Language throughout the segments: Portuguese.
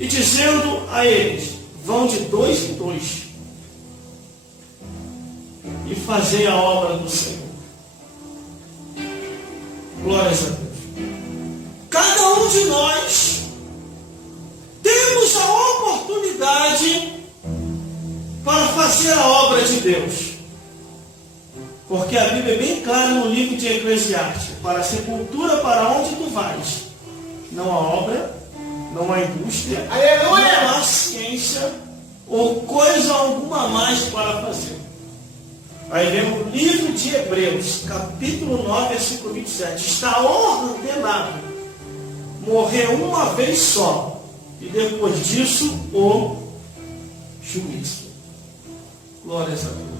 e dizendo a eles: vão de 2 em 2 e fazei a obra do Senhor. Glórias a Deus. Cada um de nós temos a oportunidade para fazer a obra de Deus. Porque a Bíblia é bem clara no livro de Eclesiastes: para a sepultura, para onde tu vais, não há obra, não há indústria, Aleluia! não há ciência ou coisa alguma mais para fazer. Aí vem o livro de Hebreus, capítulo 9, versículo 27. Está ordenado morrer uma vez só, e depois disso o juízo. Glórias a Deus.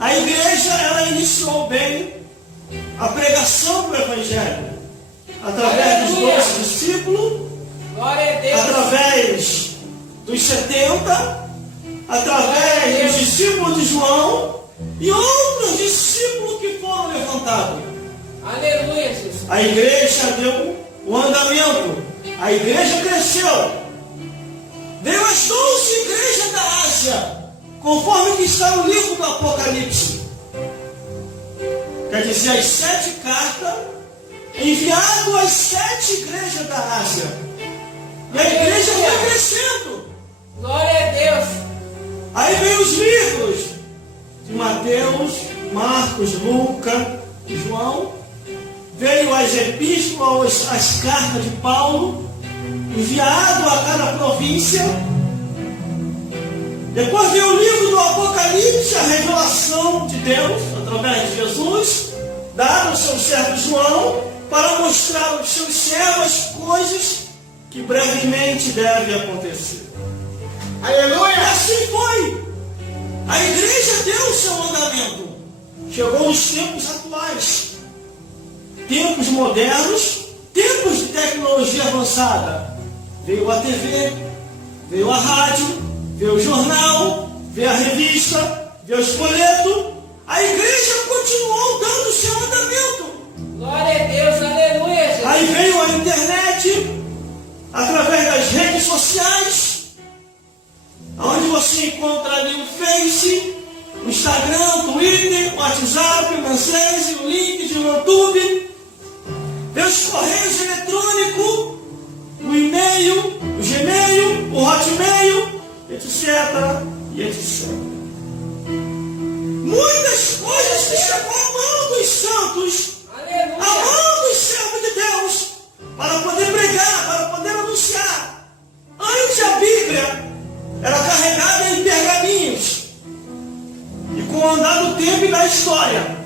A igreja, ela iniciou bem a pregação do Evangelho através dos 12 discípulos, Glória a Deus! através dos 70, através dos discípulos de João e outros discípulos que foram levantados. Aleluia, Jesus! A igreja deu o andamento, a igreja cresceu. Veio as 12 igrejas da Ásia, conforme que está no livro do Apocalipse. Quer dizer, as 7 cartas enviadas às 7 igrejas da Ásia. E a igreja foi crescendo. Glória a Deus! Aí vem os livros de Mateus, Marcos, Lucas e João. Veio as epístolas, as cartas de Paulo, enviado a cada província. Depois veio o livro do Apocalipse, a revelação de Deus, através de Jesus, dado ao seu servo João, para mostrar aos seus servos as coisas que brevemente devem acontecer. Aleluia! E assim foi. A igreja deu o seu andamento. Chegou nos tempos atuais. Tempos modernos, tempos de tecnologia avançada. Veio a TV, veio a rádio, veio o jornal, veio a revista, veio os folhetos. A igreja continuou dando o seu andamento. Glória a Deus! Aleluia, Jesus! Aí veio a internet, através das redes sociais, onde você encontra ali o Face, o Instagram, o Twitter, o WhatsApp, o Messenger, o LinkedIn, o YouTube, veio os correios eletrônicos, o e-mail, o Gmail, o Hotmail, etc. e etc. Muitas coisas que chegou à mão dos santos, Aleluia! a mão dos servos de Deus, para poder pregar, para poder anunciar. Antes a Bíblia era carregada em pergaminhos. E com o andar do tempo e da história,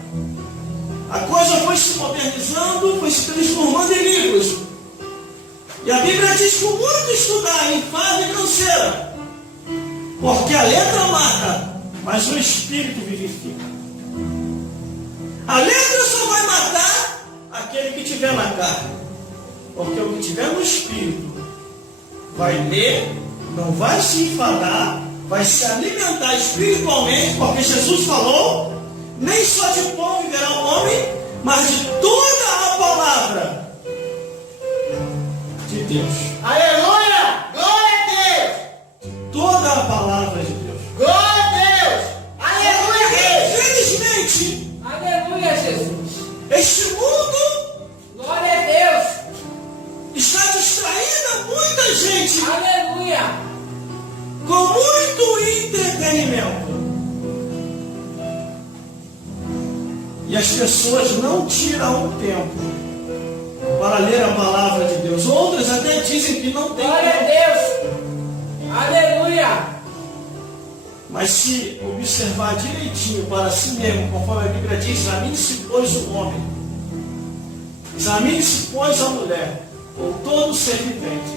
a coisa foi se modernizando, foi se transformando em livros. E a Bíblia diz que muito estudar em fase canseira, porque a letra mata, mas o Espírito vivifica. A letra só vai matar aquele que tiver na carne, porque o que tiver no Espírito vai ler, não vai se enfadar, vai se alimentar espiritualmente, porque Jesus falou: nem só de pão viverá o homem, mas de toda a palavra de Deus. Aleluia! Glória a Deus! Toda a palavra de Deus. Glória a Deus! Aleluia, Deus! Infelizmente, Aleluia, Jesus! este mundo Glória a Deus! está distraindo muita gente Aleluia! com muito entretenimento. E as pessoas não tiram o tempo para ler a palavra de Deus. Outras até dizem que não tem Glória a tempo. Deus! Aleluia! Mas se observar direitinho para si mesmo, conforme a Bíblia diz: examine-se, pois, o homem, examine-se, pois, a mulher, ou todo ser vivente,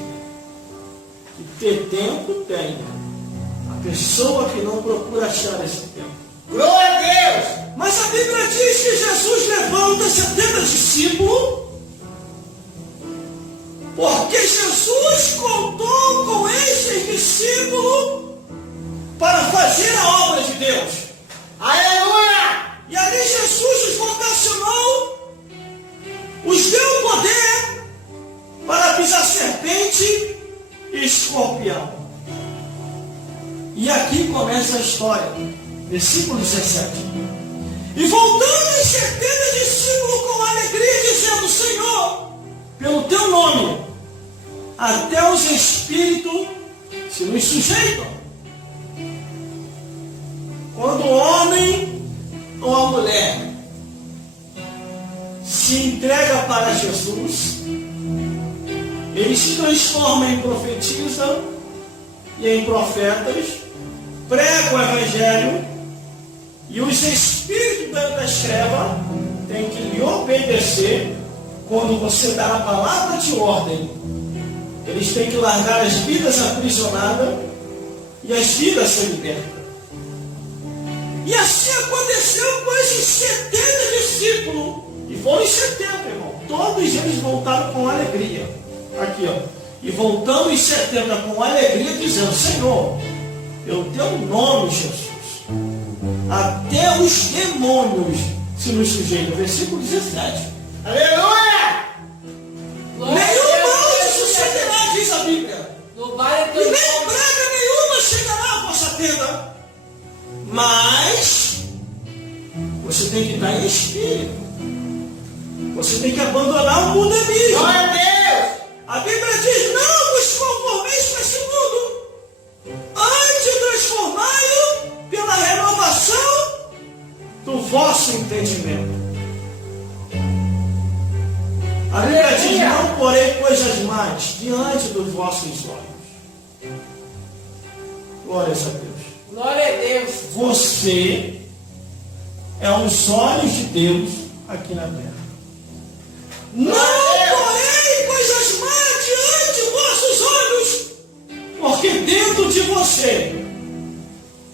que ter tempo tem. A pessoa que não procura achar esse tempo. Glória a Deus! Mas a Bíblia diz que Jesus levanta 70 discípulos, porque Jesus contou com esses discípulos para fazer a obra de Deus. Aleluia! E ali Jesus os vocacionou, os deu o poder para pisar serpente escorpião. E aqui começa a história. Versículo 17. E voltando os 70 discípulos com alegria, dizendo: Senhor, pelo teu nome, até os espíritos se nos sujeitam. Quando o homem ou a mulher se entrega para Jesus, ele se transforma em profetisa e em profetas, prega o evangelho, e os espíritos das trevas têm que lhe obedecer quando você dá a palavra de ordem. Eles têm que largar as vidas aprisionadas e as vidas ser libertas. E assim aconteceu com esses 70 discípulos. E foram os 70, irmão. Todos eles voltaram com alegria. Aqui, ó. E voltando os 70 com alegria, dizendo: Senhor, pelo teu nome, Jesus, até os demônios se nos sujeitam. Versículo 17. Aleluia! Nenhum mal lhe sucederá, diz a Bíblia. Louvado E nem praga nenhuma chegará à vossa tenda. Mas você tem que estar em espírito. Você tem que abandonar o mundanismo. Glória a Deus! A Bíblia diz: não vos conformeis com esse mundo, antes transformai-o pela renovação do vosso entendimento. A Bíblia diz: não porei coisas más diante dos vossos olhos. Glória a Deus. Glória a Deus! Você é os olhos de Deus aqui na terra. Não porei coisas más diante dos vossos olhos, porque dentro de você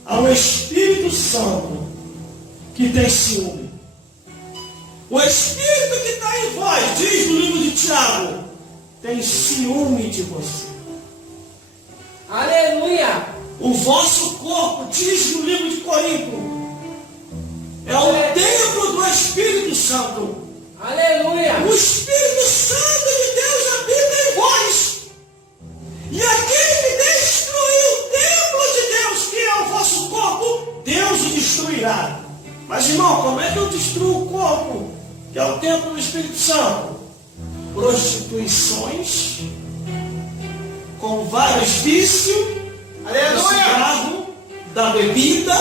há o Espírito Santo que tem ciúme. O Espírito que está em vós, diz no livro de Tiago, tem ciúme de você. Aleluia! O vosso corpo, diz no livro de Corinto, é o templo do Espírito Santo. Aleluia! O Espírito Santo de Deus habita em vós. E aquele que destruiu o templo de Deus, que é o vosso corpo, Deus o destruirá. Mas, irmão, como é que eu destruo o corpo, que é o templo do Espírito Santo? Prostituições, com vários vícios, do cigarro, da bebida,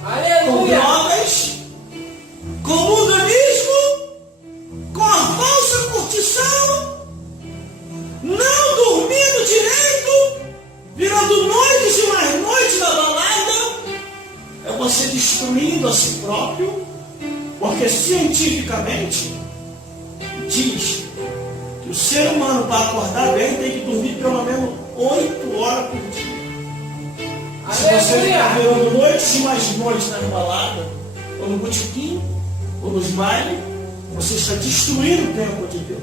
com Aleluia! drogas, com mundanismo, com a falsa curtição, não dormindo direito, virando noites e mais noites na balada. É você destruindo a si próprio, porque cientificamente diz que o ser humano, para acordar bem, tem que dormir pelo menos 8 horas por dia. Se você está virando noites e mais noites na balada, ou no botequim, ou nos bailes, você está destruindo o templo de Deus.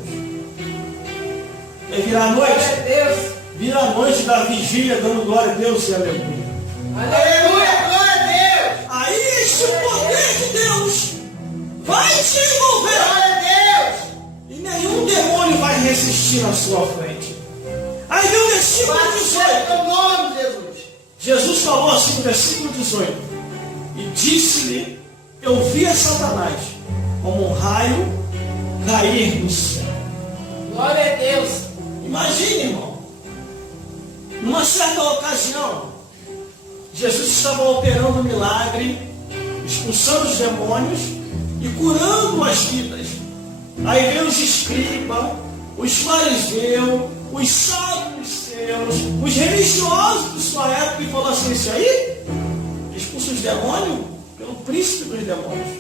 É virar a noite? Glória a Deus! Vira a noite da vigília, dando glória a Deus e aleluia. Aleluia! Glória a Deus! Aí este poder de Deus vai te envolver. Glória a Deus! E nenhum demônio vai resistir na sua frente. Aí vem o versículo Bate 18. o nome de Jesus! Jesus falou assim no versículo 18: e disse-lhe: eu vi a Satanás como um raio cair no céu. Glória a Deus! Imagine, irmão, numa certa ocasião, Jesus estava operando um milagre, expulsando os demônios e curando as vidas. Aí veio os escribas, os fariseus, os saduceus, os religiosos de sua época, e falou assim: isso aí expulsa os demônios pelo príncipe dos demônios.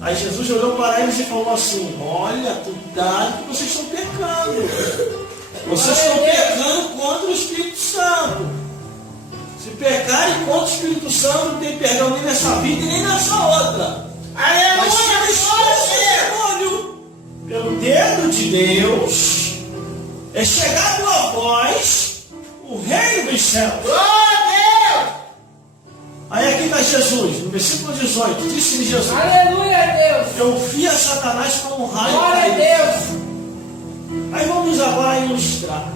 Aí Jesus olhou para eles e falou assim: olha, cuidado que vocês estão pecando. Vocês estão pecando contra o Espírito Santo. Se pecarem contra o Espírito Santo, não tem perdão nem nessa vida e nem nessa outra. Mas se Aleluia! expulsa o demônio pelo dedo de Deus, é chegado a vós o reino dos céus. Glória a Deus! Aí aqui está Jesus, no versículo 18, disse-lhe Jesus: Aleluia a Deus! eu vi a Satanás como um raio Glória a cair. Deus! Aí vamos agora ilustrar.